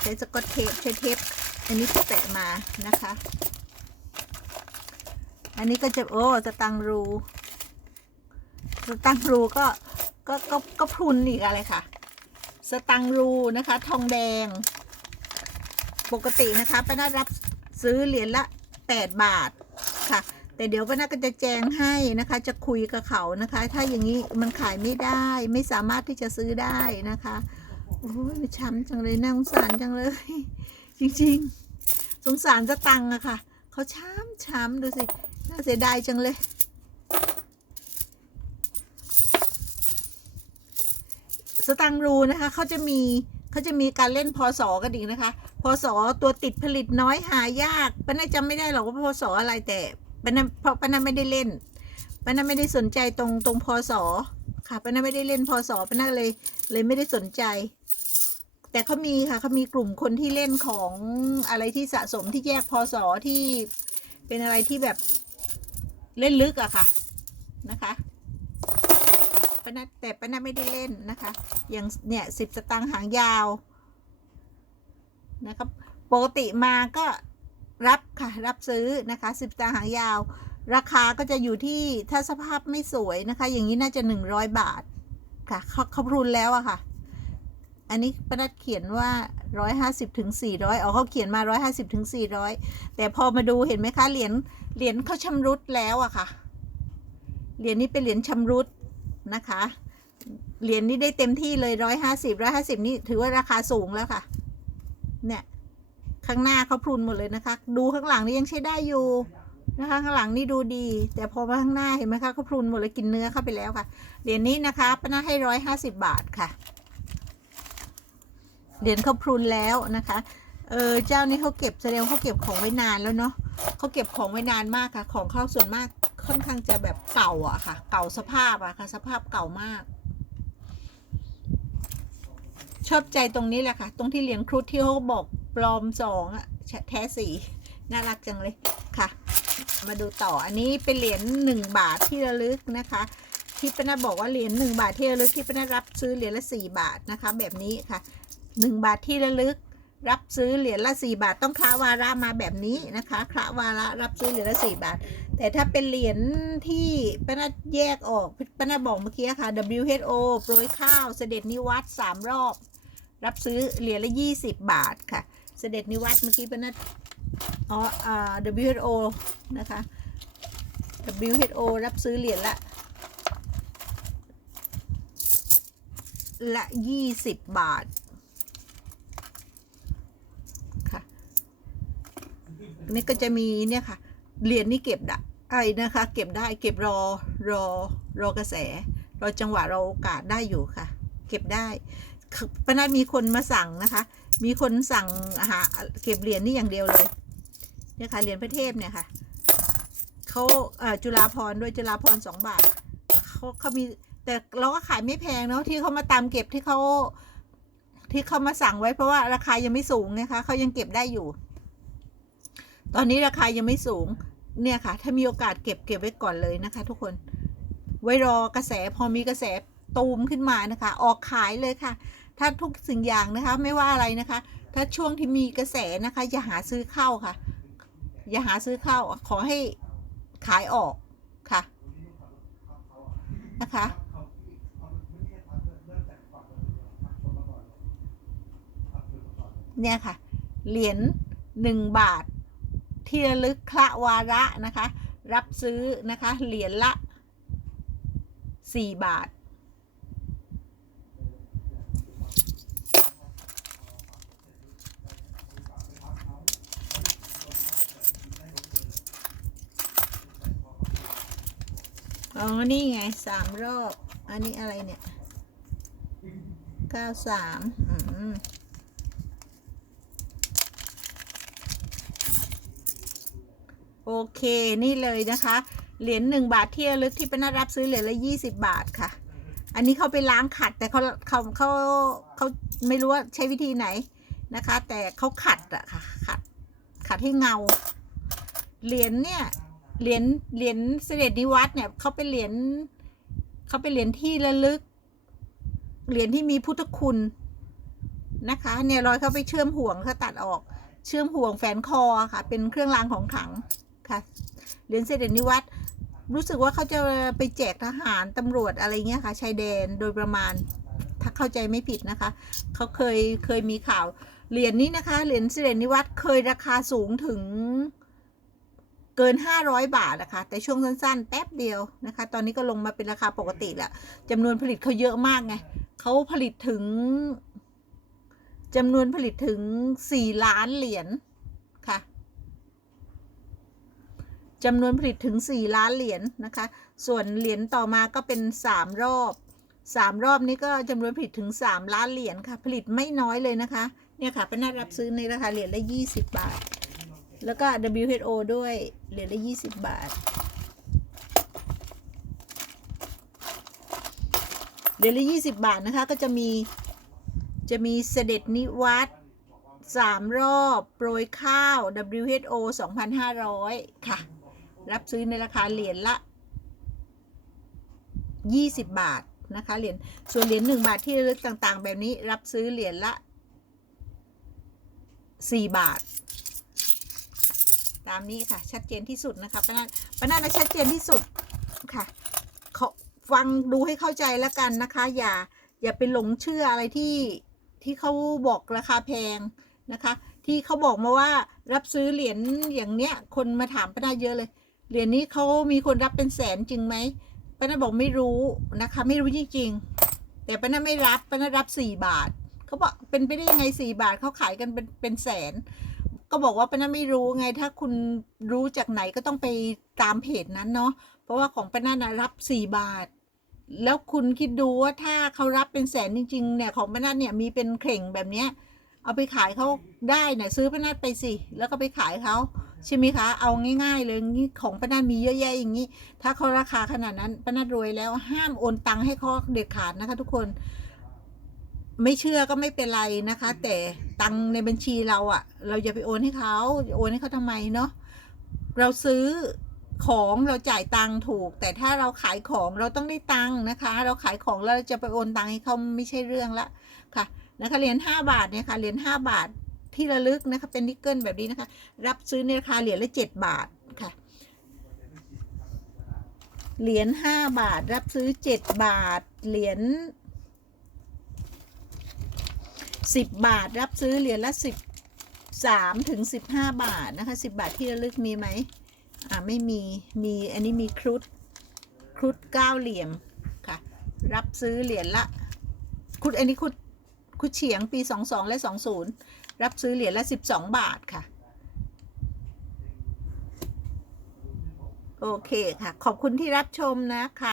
ใช้สกอตเทปใช้เทปอันนี้แปะมานะคะ อันนี้ก็จะโอ้สตังรูสตังรูก็ก็ก็ก็พรุนอีกอะไรค่ะ สตังรูนะคะ ทองแดง ปกตินะคะป้านารับซื้อเหรียญละแปดบาทค่ะ แต่เดี๋ยวป้านาก็จะแจ้งให้นะคะ จะคุยกับเขานะคะ ถ้าอย่างนี้มันขายไม่ได้ไม่สามารถที่จะซื้อได้นะคะ โอ้ยช้ำจังเลยน่าสงสารจังเลย จริงๆ สงสารสตังอะค่ะ เขาช้ำช้ำดูสิ น่าเสียดายจังเลย สตังรูนะคะ เขาจะมีเขาจะมีการเล่นพศกันอีกนะคะพศตัวติดผลิตน้อยหายากป้าน่าจำไม่ได้หรอกว่าพศอะไรแต่ป้าน่าเพราะป้าน่าไม่ได้เล่นป้าน่าไม่ได้สนใจตรงตรงพศค่ะป้าน่าไม่ได้เล่นพศป้าน่าเลยเลยไม่ได้สนใจ แต่เขามีค่ะเขามีกลุ่มคนที่เล่นของอะไรที่สะสมที่แยกพศที่เป็นอะไรที่แบบเล่นลึกอะค่ะนะคะปน่าแต่ป้าน่าไม่ได้เล่นนะคะ อย่างเนี่ยสิบสตางค์หางยาวนะครับปกติมาก็รับค่ะรับซื้อนะคะสิบตางค์หางยาว ราคาก็จะอยู่ที่ถ้าสภาพไม่สวยนะคะ อย่างนี้น่าจะหนึ่งร้อยบาทค่ะเขาเขาพรุนแล้วอะค่ะ อันนี้ประดัดเขียนว่าร้อยห้าสิบถึงสี่ร้อยอ๋อเขาเขียนมาร้อยห้าสิบถึงสี่ร้อยแต่พอมาดูเห็นไหมคะเหรียญเหรียญเขาชำรุดแล้วอะค่ะ เหรียญนี้เป็นเหรียญชำรุดนะคะ เหรียญนี้ได้เต็มที่เลยร้อยห้าสิบร้อยห้าสิบนี่ถือว่าราคาสูงแล้วค่ะ เนี่ยข้างหน้าเขาพรุนหมดเลยนะคะ ดูข้างหลังนี่ยังใช้ได้อยู่นะคะข้างหลังนี่ดูดี แต่พอมาข้างหน้าเห็นไหมคะเขาพรุนหมดเลยกินเนื้อเข้าไปแล้วค่ะ เหรียญนี้นะคะป้านาให้ร้อยห้าสิบบาทค่ะ เหรียญเขาพรุนแล้วนะคะ เออเจ้านี่เขาเก็บแสดงเขาเก็บของไว้นานแล้วเนาะเขาเก็บของไว้นานมากค่ะ ของเขาส่วนมากค่อนข้างจะแบบเก่าอะค่ะ เก่าสภาพอะค่ะ สภาพเก่ามาก ชอบใจตรงนี้แหละค่ะ ตรงที่เหรียญครุฑที่เขาบอกปลอมสองอะแท้สีน่ารักจังเลยค่ะ มาดูต่ออันนี้เป็นเหรียญหนึ่งบาทที่ระลึกนะคะที่ป้านาบอกว่าเหรียญหนึ่งบาทที่ระลึกที่ป้านารับซื้อเหรียญละสี่บาทนะคะ แบบนี้ค่ะ หนึ่งบาทที่ระลึก รับซื้อเหรียญละสี่บาท ต้องคละวาระมาแบบนี้นะคะคละวาระรับซื้อเหรียญละสี่บาท แต่ถ้าเป็นเหรียญที่ป้านาแยกออกป้านาบอกเมื่อกี้ค่ะ WHO โปรยข้าวเสด็จนิวัตสามรอบ รับซื้อเหรียญละยี่สิบบาทค่ะ เสด็จนิวัตเมื่อกี้ป้านาอ๋อ WHO นะคะ WHO รับซื้อเหรียญละละยี่สิบบาท ค่ะอั นนี่ก็จะมีเนี่ยค่ะเหรียญนี่เก็บได้ไอ้นะคะ เก็บได้เก็บรอรอรอกระแส รอจังหวะรอโอกาสได้อยู่ค่ะ เก็บได้ปนัดมีคนมาสั่งนะคะ มีคนสั่งหาเก็บเหรียญนี่อย่างเดียวเลยเนี่ยค่ะเหรียญพระเทพเนี่ยค่ะเขาจุฬาพรด้วยจุฬาพรสองบาทเขาเขามีแต่เราก็ขายไม่แพงเนาะที่เขามาตามเก็บที่เขาที่เขามาสั่งไว้เพราะว่าราคายังไม่สูงนะคะเขายังเก็บได้อยู่ ตอนนี้ราคายังไม่สูง เนี่ยค่ะ ถ้ามีโอกาสเก็บเก็บไว้ก่อนเลยนะคะ ทุกคน ไว้รอกระแสพอมีกระแสตูมขึ้นมานะคะ ออกขายเลยค่ะ ถ้าทุกสิ่งอย่างนะคะ ไม่ว่าอะไรนะคะ ถ้าช่วงที่มีกระแสนะคะ อย่าหาซื้อเข้าค่ะ อย่าหาซื้อเข้า ขอให้ขายออกค่ะนะคะเนี่ยค่ะ เหรียญหนึ่งบาท ที่ระลึกคละวาระนะคะ รับซื้อนะคะเหรียญละสี่บาท อ๋อ นี่ไงสามรอบ อันนี้อะไรเนี่ยเก้าสามอืม โอเคนี่เลยนะคะ เหรียญหนึ่งบาทที่ระลึกที่ป้านารับซื้อเหรียญละยี่สิบบาทค่ะ อันนี้เขาไปล้างขัดแต่เขาเขาเขาเขาไม่รู้ว่าใช้วิธีไหนนะคะ แต่เขาขัดอะค่ะขัดขัดให้เงา เหรียญเนี่ยเหรียญเหรียญเสด็จนิวัตเนี่ยเขาเป็นเหรียญเขาเป็นเหรียญที่ระลึก เหรียญที่มีพุทธคุณนะคะ เนี่ยรอยเขาไปเชื่อมห่วงเขาตัดออก เชื่อมห่วงแฝนคอค่ะ เป็นเครื่องรางของขลัง ค่ะ เหรียญเสด็จนิวัตรรู้สึกว่าเขาจะไปแจกทหารตำรวจอะไรเงี้ยค่ะชายแดนโดยประมาณถ้าเข้าใจไม่ผิดนะคะ เขาเคยเคยมีข่าวเหรียญนี้นะคะ เหรียญเสด็จนิวัตรเคยราคาสูงถึงเกิน 500 บาทนะคะแต่ช่วงสั้นๆ แป๊บเดียวนะคะ ตอนนี้ก็ลงมาเป็นราคาปกติแล้วจำนวนผลิตเขาเยอะมากไงเขาผลิตถึงจำนวนผลิตถึง 4 ล้านเหรียญค่ะ จำนวนผลิตถึง 4 ล้านเหรียญนะคะ ส่วนเหรียญต่อมาก็เป็น 3 รอบ 3 รอบนี้ก็จำนวนผลิตถึง 3 ล้านเหรียญค่ะ ผลิตไม่น้อยเลยนะคะ เนี่ยค่ะเป็นน่ารับซื้อในราคาเหรียญละ 20 บาท แล้วก็ WHO ด้วยเหรียญละ 20 บาท เหรียญละ 20 บาทนะคะก็จะมี จะมีเสด็จนิวัตสามรอบ โปรยข้าว WHO 2,500 ค่ะ รับซื้อในราคาเหรียญละ 20 บาทนะคะเหรียญส่วนเหรียญ1บาทที่ระลึกต่างๆ แบบนี้รับซื้อเหรียญละ 4 บาท ตามนี้ค่ะชัดเจนที่สุดนะคะป้านาป้านาชัดเจนที่สุดค่ะเขาฟังดูให้เข้าใจแล้วกันนะคะ อย่าอย่าไปหลงเชื่ออะไรที่ที่เขาบอกราคาแพงนะคะ ที่เขาบอกมาว่ารับซื้อเหรียญอย่างเนี้ยคนมาถามป้านาเยอะเลย เหรียญนี้เขามีคนรับเป็นแสนจริงไหมป้านาบอกไม่รู้นะคะ ไม่รู้จริงๆ แต่ป้านาไม่รับป้านารับสี่บาทเขาบอกเป็นไปได้ยังไงสี่บาทเขาขายกันเป็นเป็นแสน ก็บอกว่าป้านาไม่รู้ไงถ้าคุณรู้จากไหนก็ต้องไปตามเพจนั้นเนาะเพราะว่าของป้านานะรับสี่บาท แล้วคุณคิดดูว่าถ้าเขารับเป็นแสนจริง ๆ เนี่ยของป้านาเนี่ยมีเป็นเข่งแบบเนี้ยเอาไปขายเขาได้เนี่ยซื้อป้านาไปสิแล้วก็ไปขายเขา ใช่ไหมคะ เอาง่ายๆเลยงี้ของป้านามีเยอะแยะอย่างนี้ ถ้าเขาราคาขนาดนั้นป้านารวยแล้วห้ามโอนตังค์ให้เขาเด็ดขาดนะคะ ทุกคน ไม่เชื่อก็ไม่เป็นไรนะคะ แต่ตังค์ในบัญชีเราอะเราอย่าไปโอนให้เขาโอนให้เขาทำไมเนาะเราซื้อของเราจ่ายตังค์ถูก แต่ถ้าเราขายของเราต้องได้ตังค์นะคะ เราขายของแล้วเราจะไปโอนตังค์ให้เขาไม่ใช่เรื่องละค่ะนะคะเหรียญห้าบาทเนี่ยค่ะเหรียญห้าบาท ที่ระลึกนะคะ เป็นนิกเกิลแบบนี้นะคะ รับซื้อในราคาเหรียญละเจ็ดบาทค่ะ เหรียญห้าบาท รับซื้อเจ็ดบาท เหรียญสิบบาท รับซื้อเหรียญละสิบสามถึงสิบห้าบาทนะคะสิบบาทที่ระลึกมีไหมอ่าไม่มีมีอันนี้มีครุฑครุฑเก้าเหลี่ยมค่ะ รับซื้อเหรียญละครุฑอันนี้ครุฑครุฑเฉียงปีสองสองและสองศูนย์ รับซื้อเหรียญละสิบสองบาทค่ะ โอเคค่ะ ขอบคุณที่รับชมนะคะ